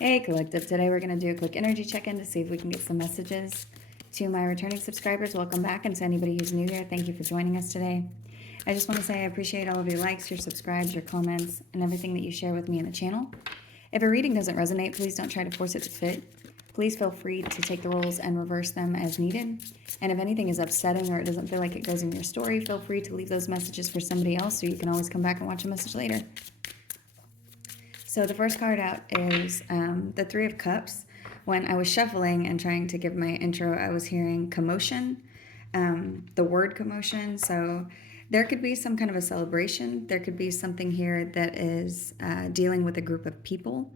Hey Collective, today we're going to do a quick energy check-in to see if we can get some messages to my returning subscribers. Welcome back, and to anybody who's new here, thank you for joining us today. I just want to say I appreciate all of your likes, your subscribes, your comments, and everything that you share with me in the channel. If a reading doesn't resonate, please don't try to force it to fit. Please feel free to take the roles and reverse them as needed. And if anything is upsetting or it doesn't feel like it goes in your story, feel free to leave those messages for somebody else so you can always come back and watch a message later. So the first card out is the Three of Cups. When I was shuffling and trying to give my intro, I was hearing commotion, the word commotion. So there could be some kind of a celebration. There could be something here that is dealing with a group of people.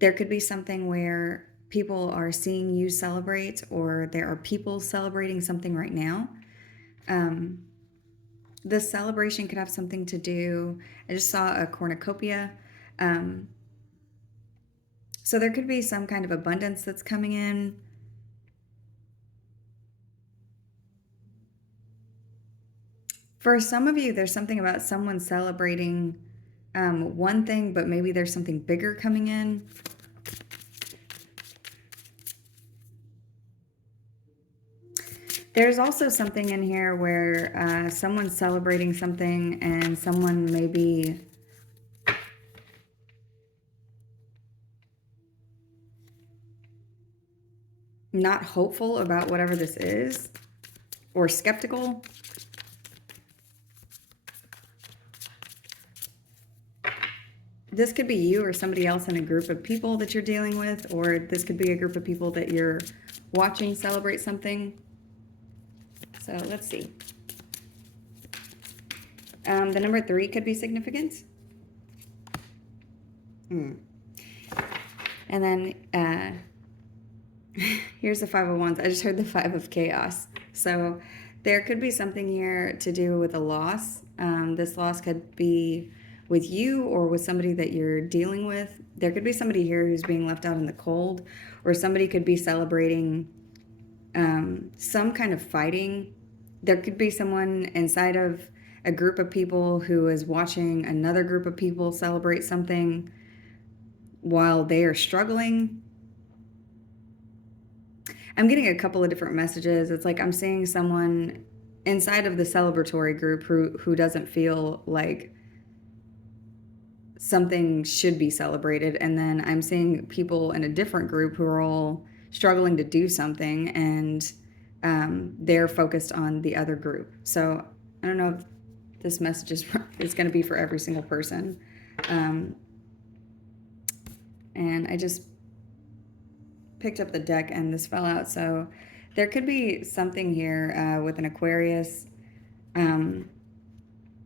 There could be something where people are seeing you celebrate, or there are people celebrating something right now. The celebration could have something to do, I just saw a cornucopia. So there could be some kind of abundance that's coming in. For some of you, there's something about someone celebrating one thing, but maybe there's something bigger coming in. There's also something in here where someone's celebrating something and someone maybe not hopeful about whatever this is, or skeptical. This could be you or somebody else in a group of people that you're dealing with, or this could be a group of people that you're watching celebrate something. So let's see. The number 3 could be significant. And then here's the Five of Wands. I just heard the Five of Chaos. So there could be something here to do with a loss. This loss could be with you or with somebody that you're dealing with. There could be somebody here who's being left out in the cold, or somebody could be celebrating some kind of fighting. There could be someone inside of a group of people who is watching another group of people celebrate something while they are struggling. I'm getting a couple of different messages. It's like I'm seeing someone inside of the celebratory group who doesn't feel like something should be celebrated. And then I'm seeing people in a different group who are all struggling to do something, and they're focused on the other group. So I don't know if this message is going to be for every single person. And I just picked up the deck and this fell out. So there could be something here with an Aquarius.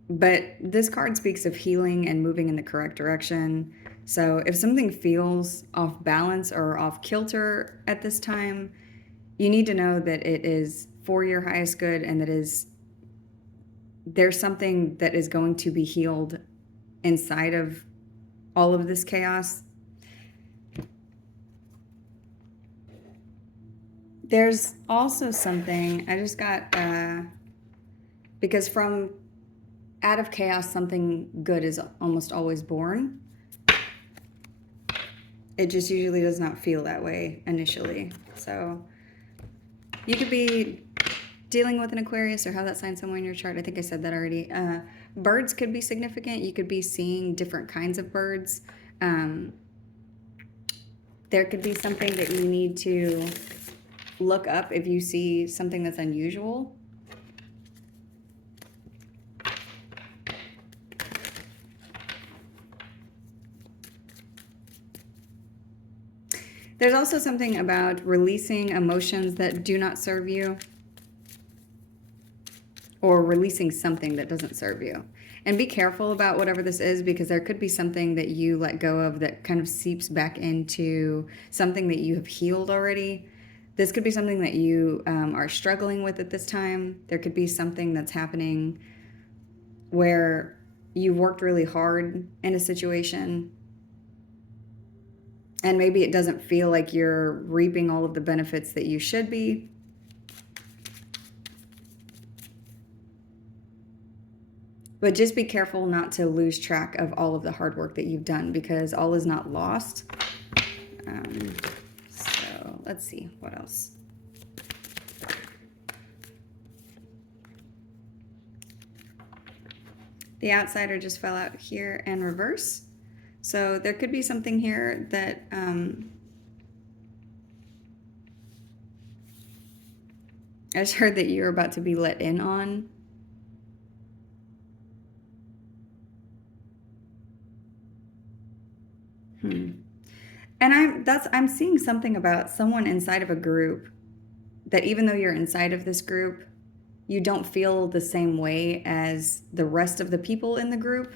But this card speaks of healing and moving in the correct direction. So if something feels off balance or off kilter at this time, you need to know that it is for your highest good, and that there's something that is going to be healed inside of all of this chaos. There's also something, I just got, because from out of chaos, something good is almost always born. It just usually does not feel that way initially. So you could be dealing with an Aquarius or have that sign somewhere in your chart. I think I said that already. Birds could be significant. You could be seeing different kinds of birds. There could be something that you need to look up if you see something that's unusual. There's also something about releasing emotions that do not serve you, or releasing something that doesn't serve you. And be careful about whatever this is, because there could be something that you let go of that kind of seeps back into something that you have healed already. This could be something that you are struggling with at this time. There could be something that's happening where you've worked really hard in a situation, and maybe it doesn't feel like you're reaping all of the benefits that you should be. But just be careful not to lose track of all of the hard work that you've done, because all is not lost. So let's see, what else? The outsider just fell out here in reverse. So there could be something here that I just heard that you're about to be let in on. And I'm seeing something about someone inside of a group that even though you're inside of this group, you don't feel the same way as the rest of the people in the group.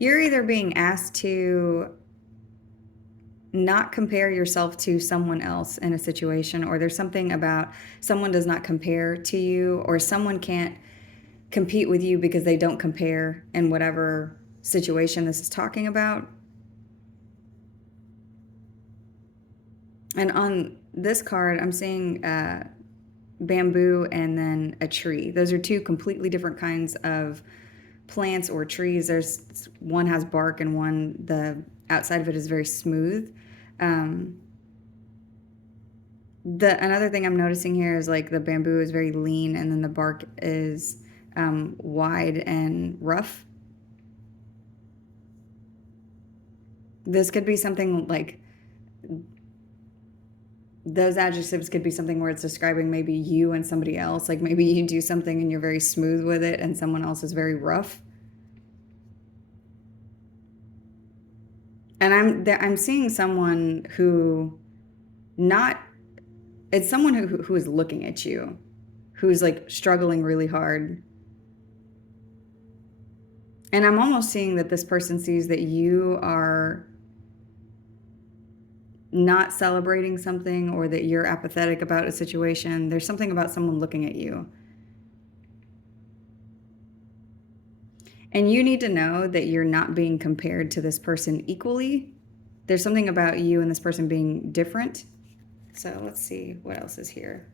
You're either being asked to not compare yourself to someone else in a situation, or there's something about someone does not compare to you, or someone can't compete with you because they don't compare in whatever situation this is talking about. And on this card, I'm seeing bamboo and then a tree. Those are two completely different kinds of plants or trees. There's one has bark and one, the outside of it is very smooth. Another thing I'm noticing here is like the bamboo is very lean and then the bark is wide and rough. This could be something like, those adjectives could be something where it's describing maybe you and somebody else. Like maybe you do something and you're very smooth with it and someone else is very rough. And I'm seeing someone who it's someone who is looking at you, who's like struggling really hard. And I'm almost seeing that this person sees that you are not celebrating something, or that you're apathetic about a situation. There's something about someone looking at you. And you need to know that you're not being compared to this person equally. There's something about you and this person being different. So let's see what else is here.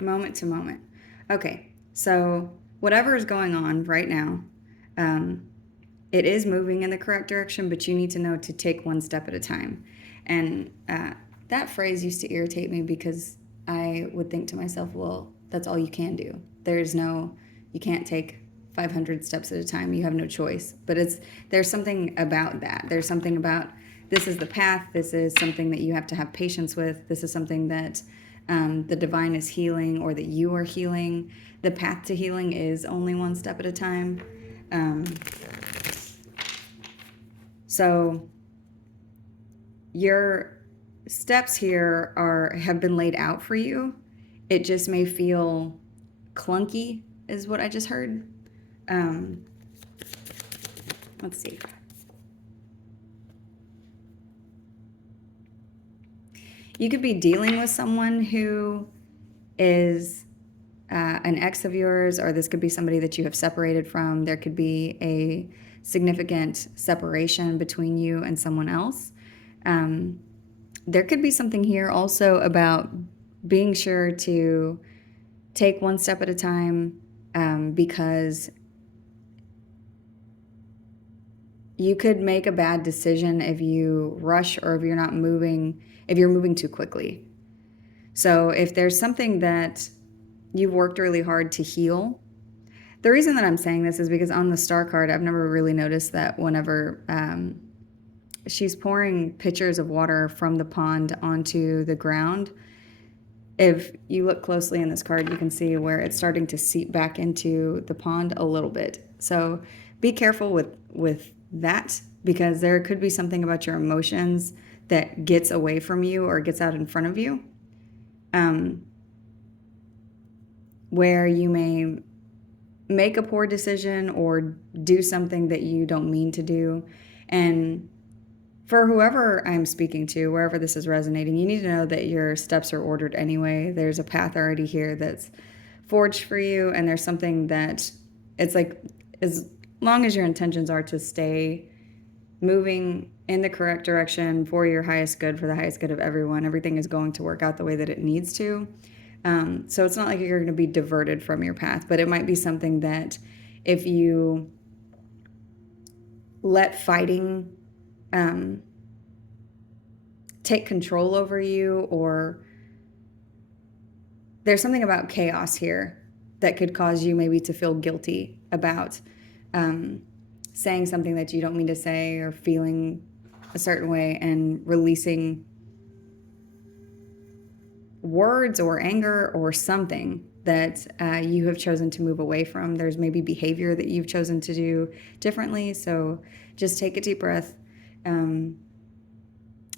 Moment to moment. Okay, so whatever is going on right now, it is moving in the correct direction, but you need to know to take one step at a time. And that phrase used to irritate me because I would think to myself, well, that's all you can do. You can't take 500 steps at a time. You have no choice. But there's something about that. There's something about, this is the path. This is something that you have to have patience with. This is something that the divine is healing, or that you are healing. The path to healing is only one step at a time. So your steps here have been laid out for you. It just may feel clunky, is what I just heard. Let's see. You could be dealing with someone who is an ex of yours, or this could be somebody that you have separated from. There could be a significant separation between you and someone else. There could be something here also about being sure to take one step at a time, because you could make a bad decision if you rush, or if you're moving too quickly. So if there's something that you've worked really hard to heal, the reason that I'm saying this is because on the star card, I've never really noticed that whenever she's pouring pitchers of water from the pond onto the ground, if you look closely in this card, you can see where it's starting to seep back into the pond a little bit. So be careful with that, because there could be something about your emotions that gets away from you or gets out in front of you, where you may make a poor decision or do something that you don't mean to do. And for whoever I'm speaking to, wherever this is resonating, you need to know that your steps are ordered anyway. There's a path already here that's forged for you, and there's something that It's like, as long as your intentions are to stay moving in the correct direction for your highest good, for the highest good of everyone, everything is going to work out the way that it needs to. So it's not like you're going to be diverted from your path, but it might be something that if you let fighting take control over you, or there's something about chaos here that could cause you maybe to feel guilty about saying something that you don't mean to say, or feeling a certain way and releasing words or anger or something that you have chosen to move away from. There's maybe behavior that you've chosen to do differently. So just take a deep breath.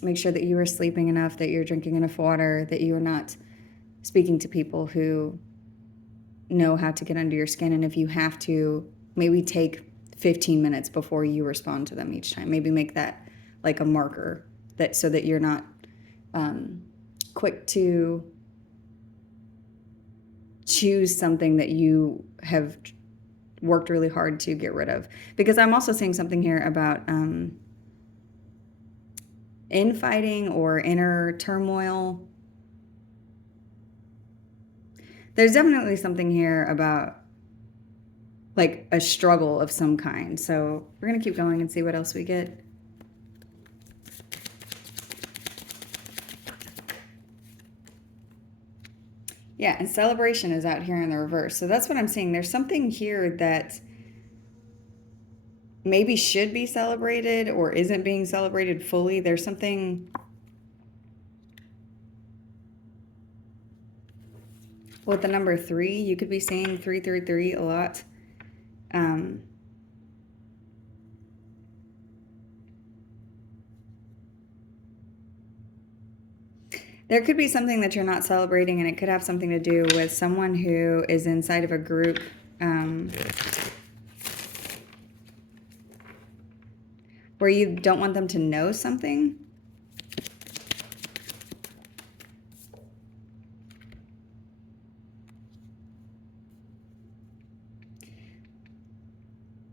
Make sure that you are sleeping enough, that you're drinking enough water, that you are not speaking to people who know how to get under your skin. And if you have to, maybe take 15 minutes before you respond to them each time. Maybe make that like a marker, that so that you're not quick to choose something that you have worked really hard to get rid of. Because I'm also seeing something here about infighting or inner turmoil. There's definitely something here about like a struggle of some kind. So we're going to keep going and see what else we get. Yeah, and celebration is out here in the reverse. So that's what I'm seeing. There's something here that maybe should be celebrated or isn't being celebrated fully. There's something with the number 3. You could be seeing 333 a lot. There could be something that you're not celebrating, and it could have something to do with someone who is inside of a group where you don't want them to know something.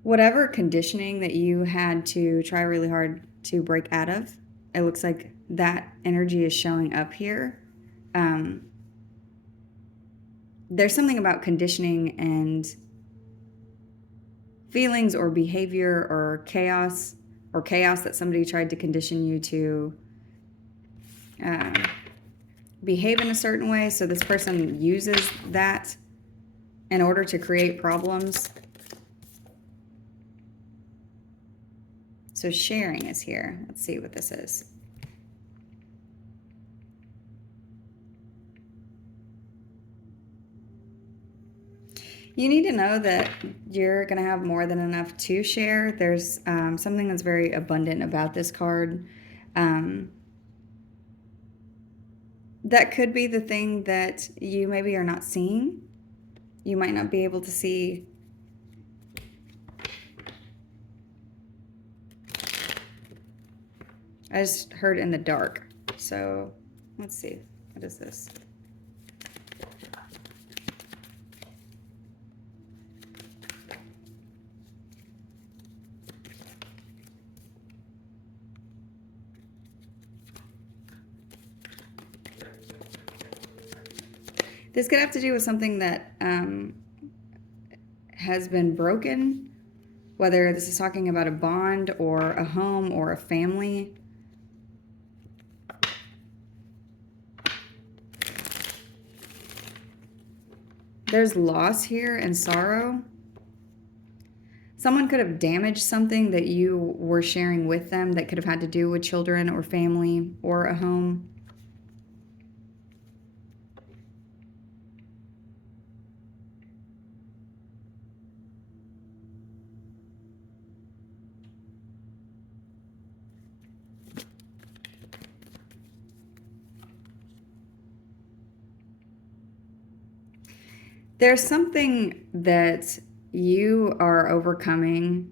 Whatever conditioning that you had to try really hard to break out of, it looks like that energy is showing up here. There's something about conditioning and feelings or behavior or chaos that somebody tried to condition you to behave in a certain way. So this person uses that in order to create problems. So sharing is here. Let's see what this is. You need to know that you're going to have more than enough to share. There's something that's very abundant about this card. That could be the thing that you maybe are not seeing. You might not be able to see I just heard in the dark. So let's see. What is this? This could have to do with something that has been broken, whether this is talking about a bond or a home or a family. There's loss here and sorrow. Someone could have damaged something that you were sharing with them that could have had to do with children or family or a home. There's something that you are overcoming,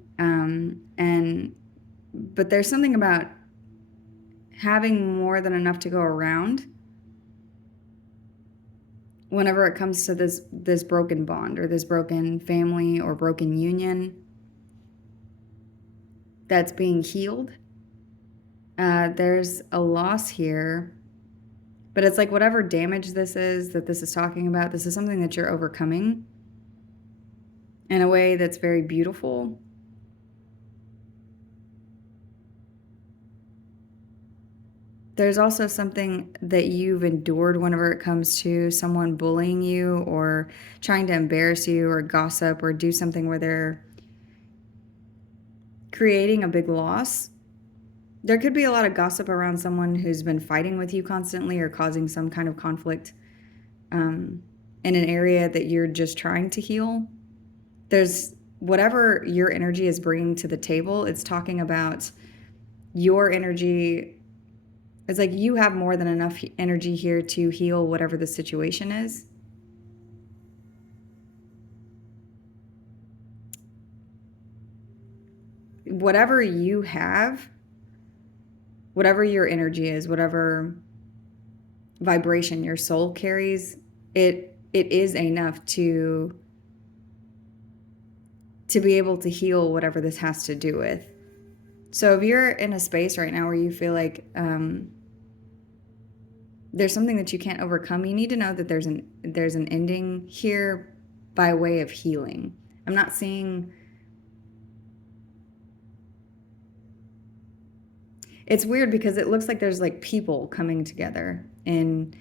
but there's something about having more than enough to go around. whenever it comes to this broken bond or this broken family or broken union that's being healed, there's a loss here. But it's like whatever damage this is that this is talking about, this is something that you're overcoming in a way that's very beautiful. There's also something that you've endured whenever it comes to someone bullying you or trying to embarrass you or gossip or do something where they're creating a big loss. There could be a lot of gossip around someone who's been fighting with you constantly or causing some kind of conflict in an area that you're just trying to heal. There's whatever your energy is bringing to the table, it's talking about your energy. It's like you have more than enough energy here to heal whatever the situation is. Whatever you have, whatever your energy is, whatever vibration your soul carries, it is enough to be able to heal whatever this has to do with. So if you're in a space right now where you feel like there's something that you can't overcome, you need to know that there's an ending here by way of healing. I'm not seeing... It's weird because it looks like there's like people coming together in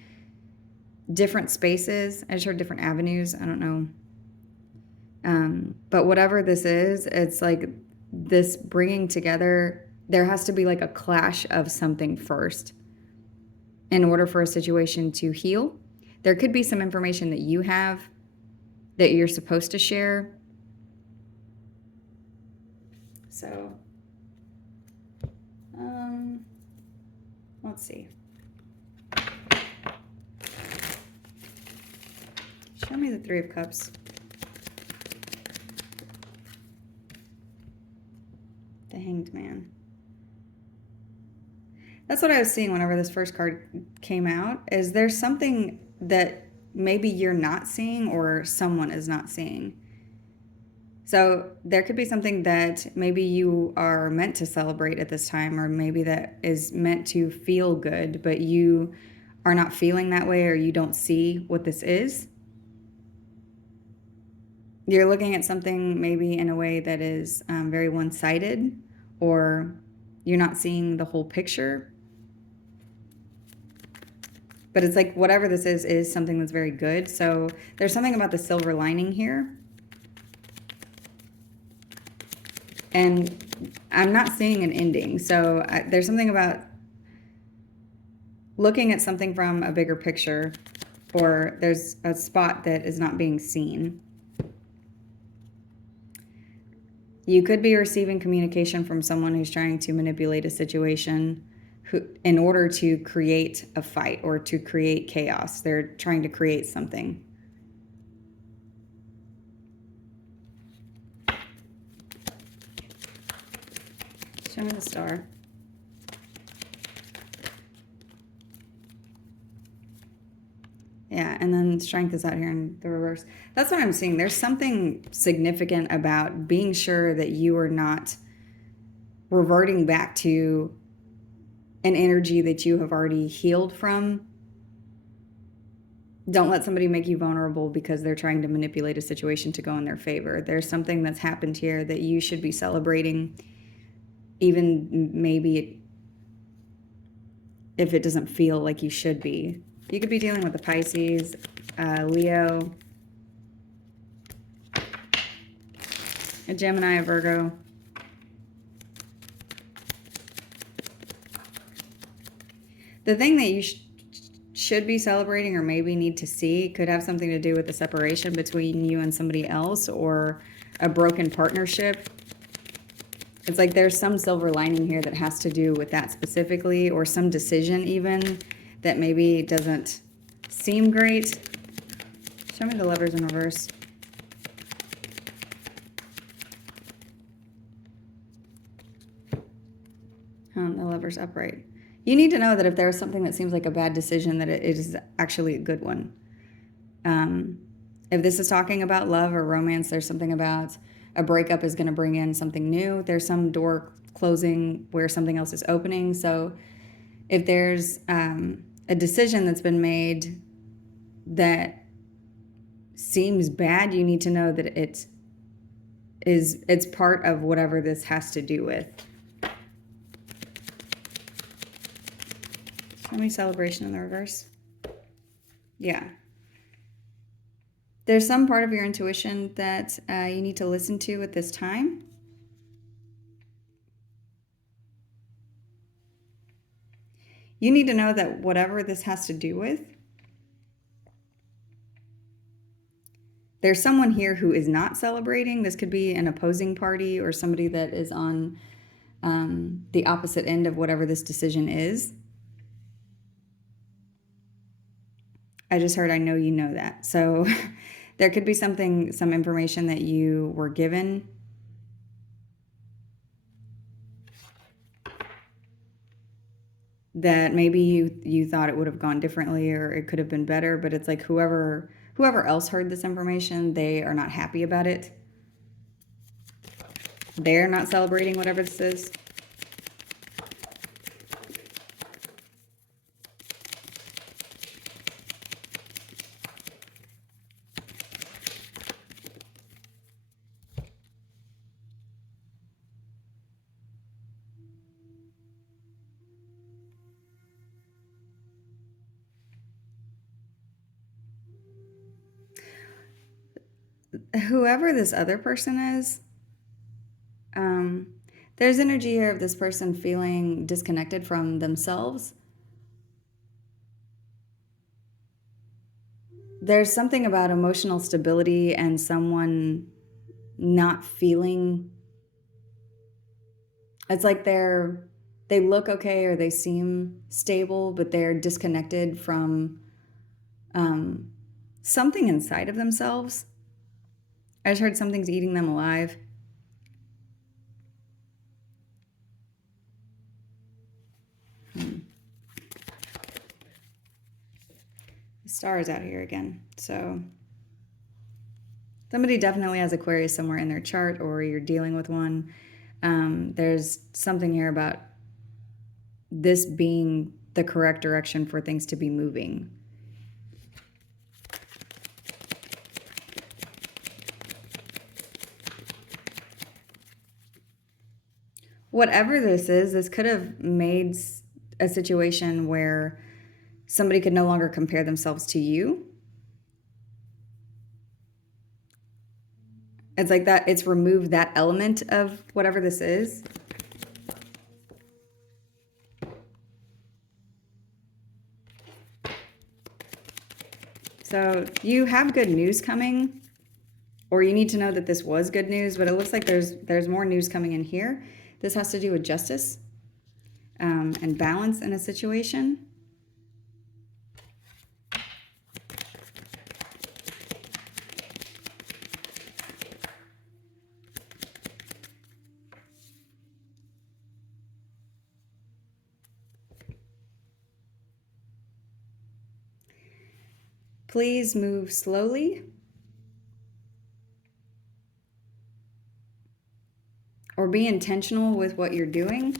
different spaces. I just heard different avenues. I don't know. But whatever this is, it's like this bringing together. There has to be like a clash of something first in order for a situation to heal. There could be some information that you have that you're supposed to share. So, let's see. Show me the Three of Cups. The Hanged Man. That's what I was seeing whenever this first card came out, is there's something that maybe you're not seeing or someone is not seeing. So there could be something that maybe you are meant to celebrate at this time, or maybe that is meant to feel good, but you are not feeling that way, or you don't see what this is. You're looking at something maybe in a way that is very one-sided, or you're not seeing the whole picture. But it's like whatever this is something that's very good. So there's something about the silver lining here. And I'm not seeing an ending. So there's something about looking at something from a bigger picture, or there's a spot that is not being seen. You could be receiving communication from someone who's trying to manipulate a situation in order to create a fight or to create chaos. They're trying to create something. Show me the Star. Yeah, and then Strength is out here in the reverse. That's what I'm seeing. There's something significant about being sure that you are not reverting back to an energy that you have already healed from. Don't let somebody make you vulnerable because they're trying to manipulate a situation to go in their favor. There's something that's happened here that you should be celebrating, even maybe if it doesn't feel like you should be. You could be dealing with a Pisces, Leo, a Gemini, a Virgo. The thing that you should be celebrating or maybe need to see could have something to do with the separation between you and somebody else, or a broken partnership. It's like there's some silver lining here that has to do with that specifically, or some decision even that maybe doesn't seem great. Show me the Lovers in reverse. The Lovers upright. You need to know that if there is something that seems like a bad decision, that it is actually a good one. If this is talking about love or romance, there's something about a breakup is going to bring in something new. There's some door closing where something else is opening. So if there's a decision that's been made that seems bad, you need to know that it's part of whatever this has to do with. Show me celebration in the reverse. Yeah. There's some part of your intuition that you need to listen to at this time. You need to know that whatever this has to do with, there's someone here who is not celebrating. This could be an opposing party or somebody that is on the opposite end of whatever this decision is. I just heard, I know you know that. So there could be some information that you were given that maybe you thought it would have gone differently or it could have been better, but it's like whoever else heard this information, they are not happy about it. They're not celebrating whatever this is. Whoever this other person is, there's energy here of this person feeling disconnected from themselves. There's something about emotional stability and someone not feeling, it's like they look okay or they seem stable, but they're disconnected from something inside of themselves. I just heard something's eating them alive. The star is out here again. So somebody definitely has Aquarius somewhere in their chart, or you're dealing with one. There's something here about this being the correct direction for things to be moving. Whatever this could have made a situation where somebody could no longer compare themselves to you. It's like that, it's removed that element of whatever this is. So you have good news coming, or you need to know that this was good news, but it looks like there's more news coming in here. This has to do with justice and balance in a situation. Please move slowly or be intentional with what you're doing.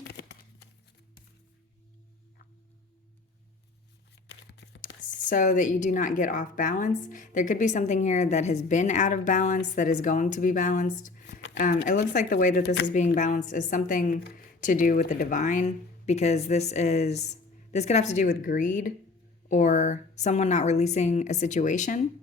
So that you do not get off balance. There could be something here that has been out of balance that is going to be balanced. It looks like the way that this is being balanced is something to do with the divine, because this could have to do with greed or someone not releasing a situation.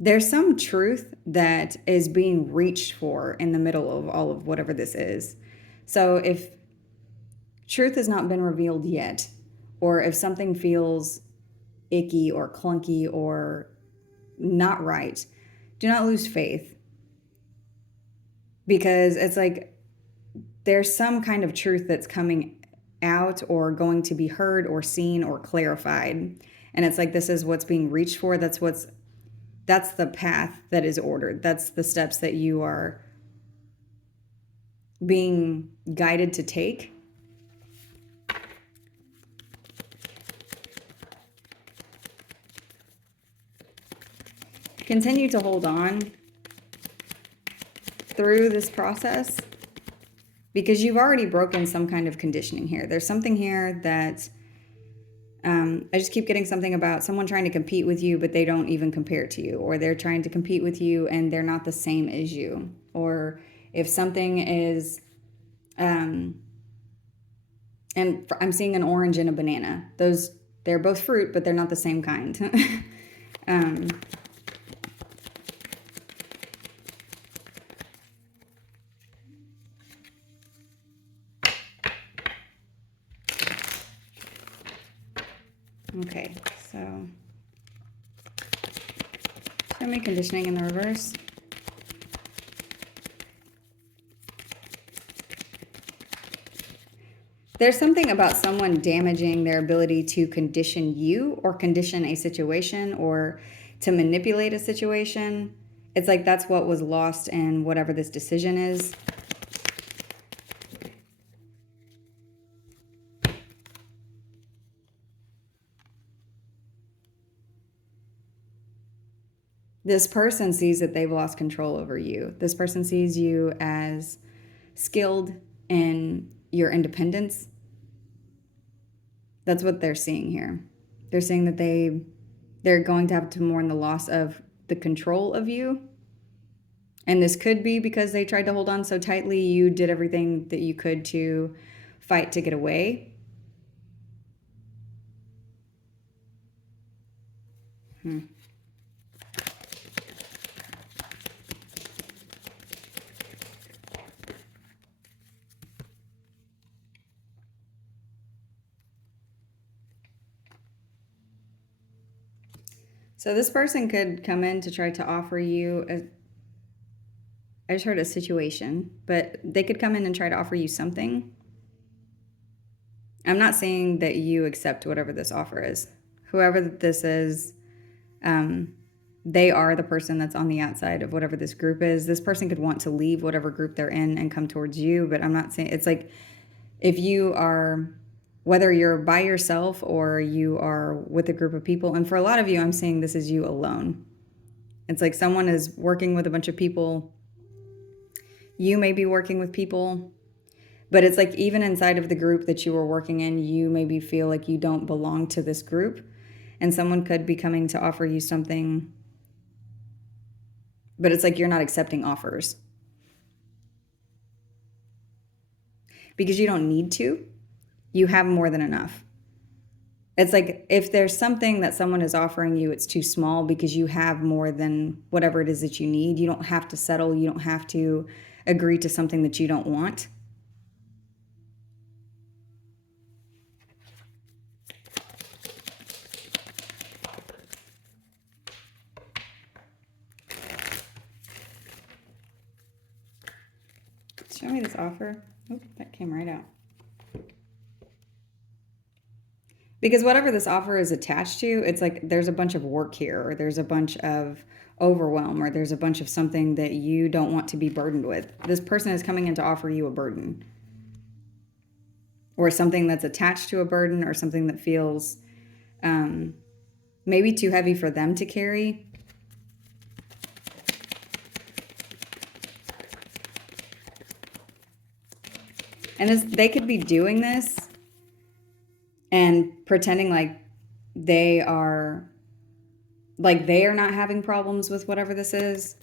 There's some truth that is being reached for in the middle of all of whatever this is. So if truth has not been revealed yet, or if something feels icky or clunky or not right, do not lose faith, because it's like there's some kind of truth that's coming out or going to be heard or seen or clarified. And it's like this is what's being reached for. That's the path that is ordered. That's the steps that you are being guided to take. continue to hold on through this process because you've already broken some kind of conditioning here. There's something here that I just keep getting something about someone trying to compete with you, but they don't even compare to you, or they're trying to compete with you and they're not the same as you. Or if something is, and I'm seeing an orange and a banana. They're both fruit, but they're not the same kind. Okay, so show me conditioning in the reverse. There's something about someone damaging their ability to condition you or condition a situation or to manipulate a situation. It's like that's what was lost in whatever this decision is. This person sees that they've lost control over you. This person sees you as skilled in your independence. That's what they're seeing here. They're seeing that they're going to have to mourn the loss of the control of you. And this could be because they tried to hold on so tightly, you did everything that you could to fight to get away. So this person could come in to try to offer you I just heard a situation, but they could come in and try to offer you something. I'm not saying that you accept whatever this offer is. Whoever this is, they are the person that's on the outside of whatever this group is. This person could want to leave whatever group they're in and come towards you, but I'm not saying, it's like if you are, whether you're by yourself or you are with a group of people, and for a lot of you, I'm saying this is you alone. It's like someone is working with a bunch of people. You may be working with people, but it's like even inside of the group that you were working in, you maybe feel like you don't belong to this group, and someone could be coming to offer you something, but it's like you're not accepting offers because you don't need to. You have more than enough. It's like if there's something that someone is offering you, it's too small because you have more than whatever it is that you need. You don't have to settle. You don't have to agree to something that you don't want. Show me this offer. Oh, that came right out. Because whatever this offer is attached to, it's like there's a bunch of work here, or there's a bunch of overwhelm, or there's a bunch of something that you don't want to be burdened with. This person is coming in to offer you a burden, or something that's attached to a burden, or something that feels maybe too heavy for them to carry. And they could be doing this and pretending like they are not having problems with whatever this is.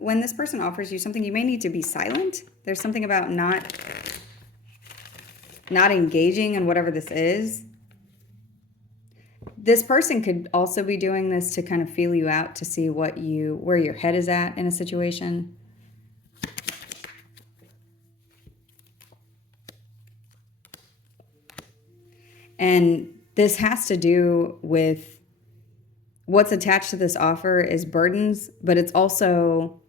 When this person offers you something, you may need to be silent. There's something about not engaging in whatever this is. This person could also be doing this to kind of feel you out, to see where your head is at in a situation. And this has to do with what's attached to this offer is burdens, but it's also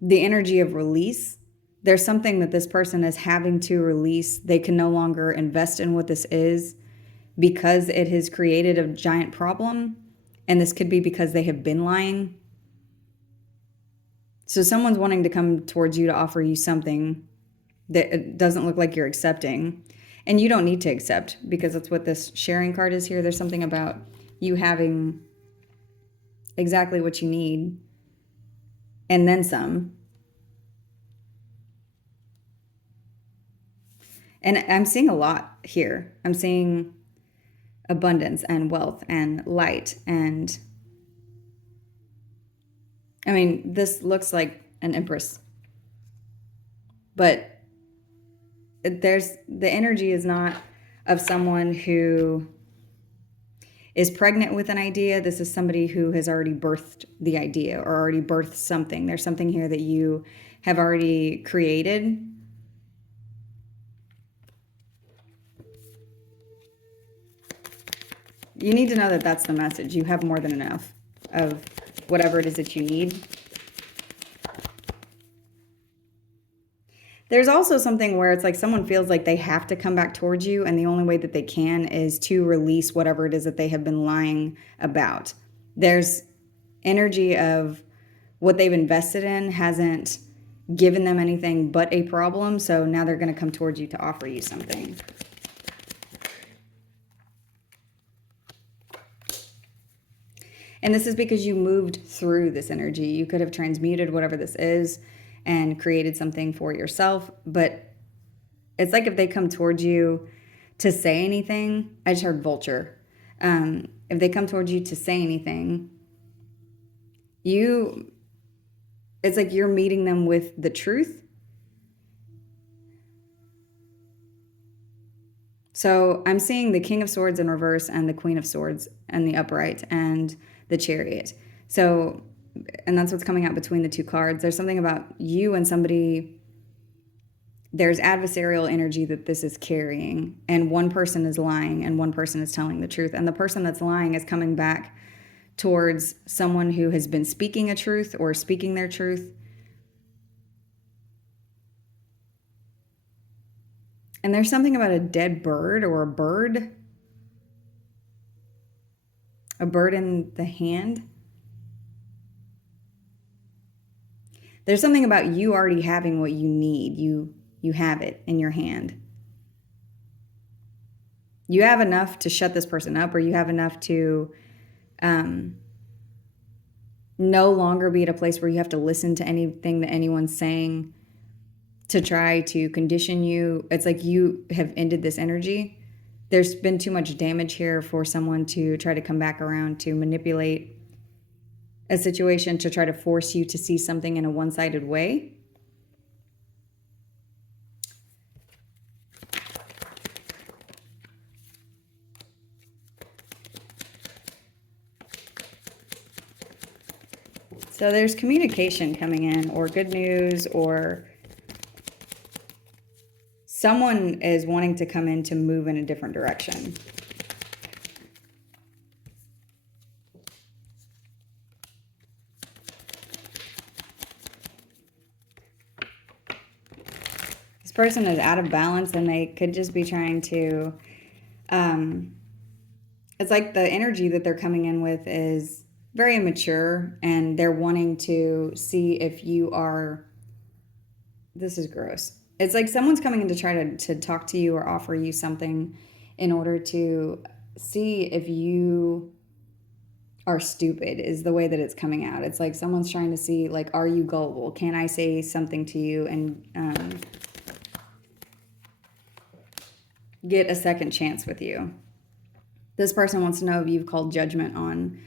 the energy of release. There's something that this person is having to release. They can no longer invest in what this is because it has created a giant problem. And this could be because they have been lying. So someone's wanting to come towards you to offer you something that it doesn't look like you're accepting. And you don't need to accept, because that's what this sharing card is here. There's something about you having exactly what you need and then some. And I'm seeing a lot here. I'm seeing abundance and wealth and light. And I mean, this looks like an empress, but there's the energy is not of someone who is pregnant with an idea. This is somebody who has already birthed the idea or already birthed something. There's something here that you have already created. You need to know that that's the message. You have more than enough of whatever it is that you need. There's also something where it's like someone feels like they have to come back towards you, and the only way that they can is to release whatever it is that they have been lying about. There's energy of what they've invested in hasn't given them anything but a problem, so now they're going to come towards you to offer you something. And this is because you moved through this energy. You could have transmuted whatever this is and created something for yourself. But it's like if they come towards you to say anything, I just heard vulture. If they come towards you to say anything, it's like you're meeting them with the truth. So I'm seeing the King of Swords in reverse and the Queen of Swords and the upright and the Chariot. So, and that's what's coming out between the two cards. There's something about you and somebody, there's adversarial energy that this is carrying, and one person is lying and one person is telling the truth. And the person that's lying is coming back towards someone who has been speaking a truth or speaking their truth. And there's something about a dead bird or a bird in the hand. There's something about you already having what you need. You have it in your hand. You have enough to shut this person up, or you have enough to no longer be at a place where you have to listen to anything that anyone's saying to try to condition you. It's like you have ended this energy. There's been too much damage here for someone to try to come back around to manipulate a situation to try to force you to see something in a one-sided way. So there's communication coming in, or good news, or someone is wanting to come in to move in a different direction. This person is out of balance, and they could just be trying to, it's like the energy that they're coming in with is very immature, and they're wanting to see if you are, this is gross. It's like someone's coming in to try to talk to you or offer you something in order to see if you are stupid, is the way that it's coming out. It's like someone's trying to see, like, are you gullible? Can I say something to you and get a second chance with you? This person wants to know if you've called judgment on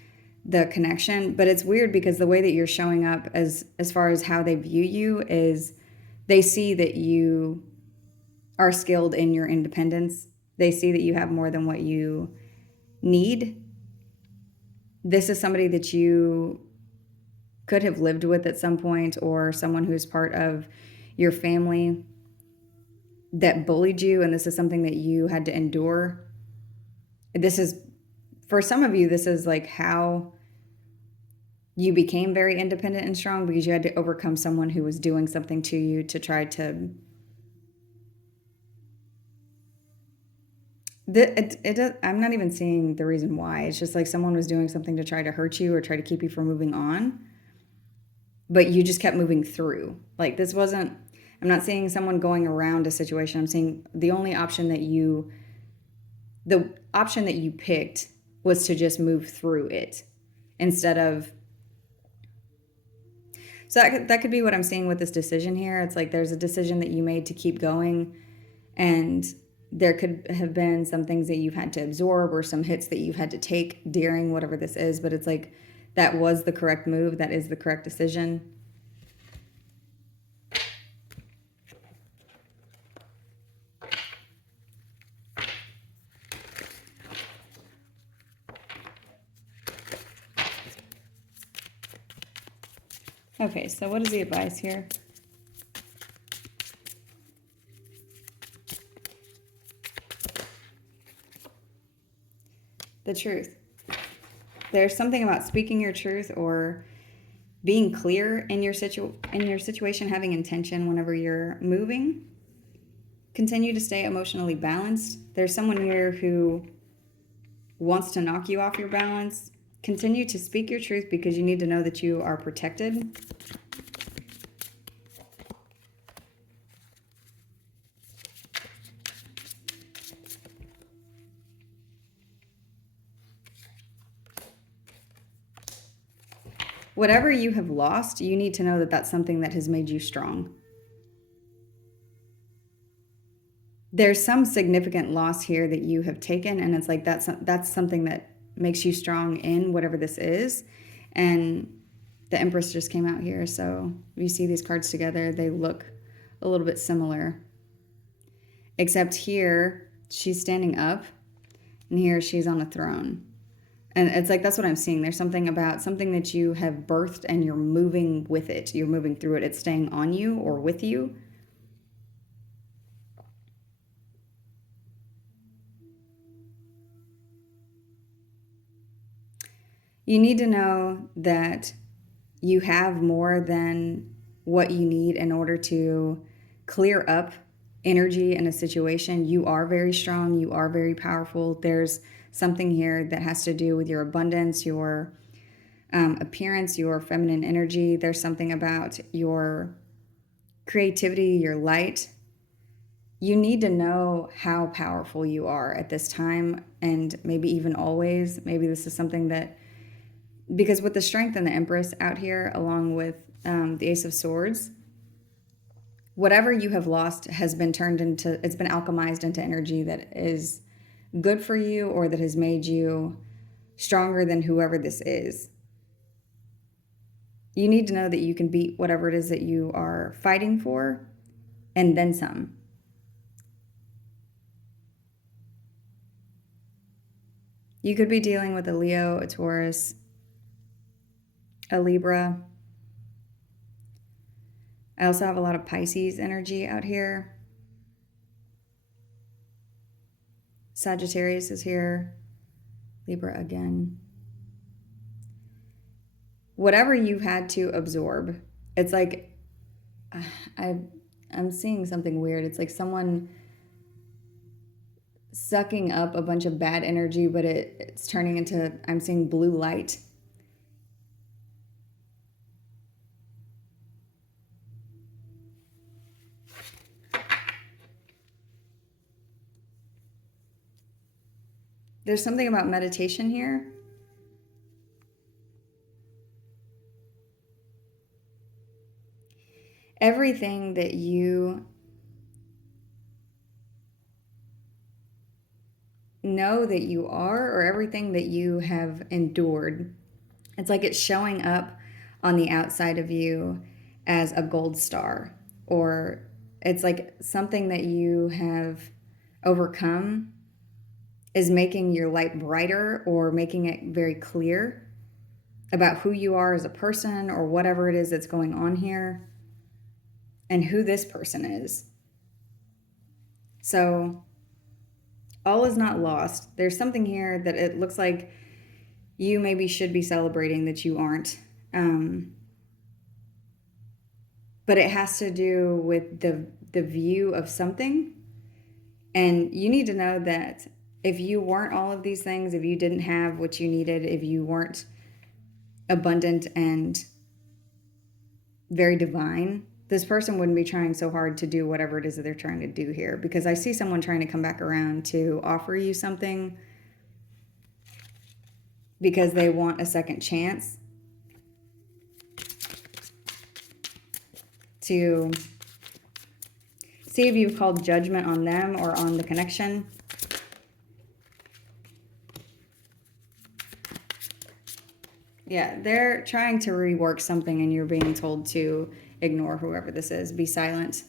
the connection. But it's weird because the way that you're showing up as far as how they view you is they see that you are skilled in your independence. They see that you have more than what you need. This is somebody that you could have lived with at some point, or someone who's part of your family that bullied you, and this is something that you had to endure. This is, for some of you, this is like how you became very independent and strong, because you had to overcome someone who was doing something to you to try to... I'm not even seeing the reason why. It's just like someone was doing something to try to hurt you or try to keep you from moving on. but you just kept moving through. Like this wasn't, I'm not saying someone going around a situation. I'm saying the option that you picked was to just move through it instead of, so that could be what I'm seeing with this decision here. It's like there's a decision that you made to keep going, and there could have been some things that you've had to absorb or some hits that you've had to take during whatever this is, but it's like that was the correct move. That is the correct decision. Okay, so what is the advice here? The truth. There's something about speaking your truth or being clear in your situation, having intention whenever you're moving. Continue to stay emotionally balanced. There's someone here who wants to knock you off your balance. Continue to speak your truth because you need to know that you are protected. Whatever you have lost, you need to know that that's something that has made you strong. There's some significant loss here that you have taken, and it's like that's something that makes you strong in whatever this is. And the Empress just came out here, so you see these cards together, they look a little bit similar. Except here, she's standing up, and here she's on a throne. And it's like, that's what I'm seeing. There's something about something that you have birthed and you're moving with it. You're moving through it. It's staying on you or with you. You need to know that you have more than what you need in order to clear up energy in a situation. You are very strong. You are very powerful. There's something here that has to do with your abundance, your appearance, your feminine energy. There's something about your creativity, your light. You need to know how powerful you are at this time, and maybe even always. Maybe this is something that, because with the Strength and the Empress out here, along with the Ace of Swords, whatever you have lost has been turned into, it's been alchemized into energy that is good for you or that has made you stronger than whoever this is. You need to know that you can beat whatever it is that you are fighting for, and then some. You could be dealing with a Leo, a Taurus, a Libra. I also have a lot of Pisces energy out here. Sagittarius is here. Libra again. Whatever you've had to absorb, it's like, I'm seeing something weird. It's like someone sucking up a bunch of bad energy, but it's turning into, I'm seeing blue light. There's something about meditation here. Everything that you know that you are, or everything that you have endured, it's like it's showing up on the outside of you as a gold star, or it's like something that you have overcome is making your light brighter or making it very clear about who you are as a person or whatever it is that's going on here and who this person is. So all is not lost. There's something here that it looks like you maybe should be celebrating that you aren't. But it has to do with the view of something. And you need to know that if you weren't all of these things, if you didn't have what you needed, if you weren't abundant and very divine, this person wouldn't be trying so hard to do whatever it is that they're trying to do here, because I see someone trying to come back around to offer you something because they want a second chance to see if you've called judgment on them or on the connection. Yeah, they're trying to rework something and you're being told to ignore whoever this is. Be silent.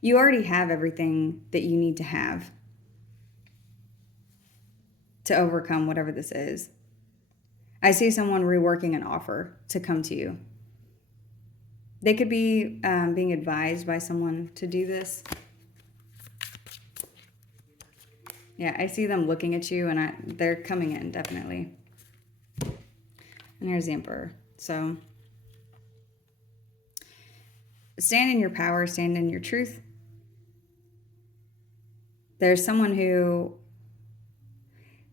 You already have everything that you need to have to overcome whatever this is. I see someone reworking an offer to come to you. They could be being advised by someone to do this. Yeah, I see them looking at you, and they're coming in, definitely. And here's the Emperor. So, stand in your power, stand in your truth. There's someone who,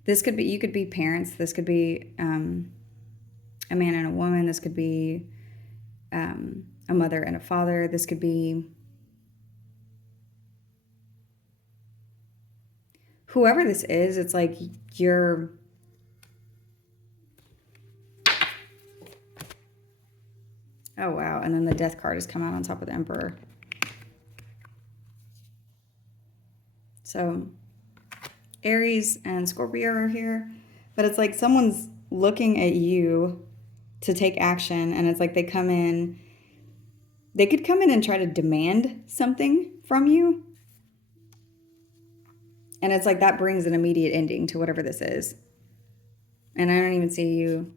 this could be, you could be parents. This could be a man and a woman. This could be a mother and a father. This could be whoever this is. It's like you're, oh wow, and then the Death card has come out on top of the Emperor. So Aries and Scorpio are here, but it's like someone's looking at you to take action, and it's like they come in, they could come in and try to demand something from you, and it's like that brings an immediate ending to whatever this is. And I don't even see you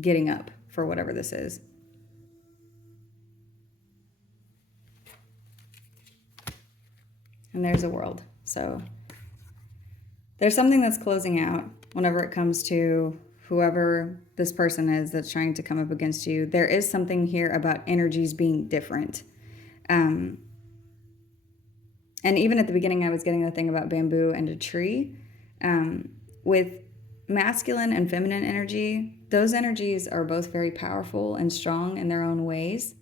getting up for whatever this is. And there's a World. So there's something that's closing out whenever it comes to whoever this person is that's trying to come up against you. There is something here about energies being different. And even at the beginning, I was getting the thing about bamboo and a tree. With masculine and feminine energy, those energies are both very powerful and strong in their own ways,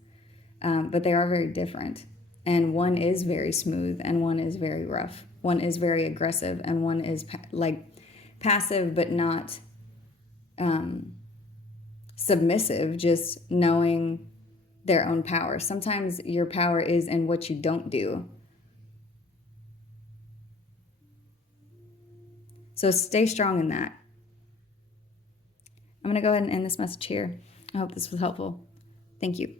but they are very different. And one is very smooth and one is very rough. One is very aggressive and one is passive but not submissive, just knowing their own power. Sometimes your power is in what you don't do. So stay strong in that. I'm going to go ahead and end this message here. I hope this was helpful. Thank you.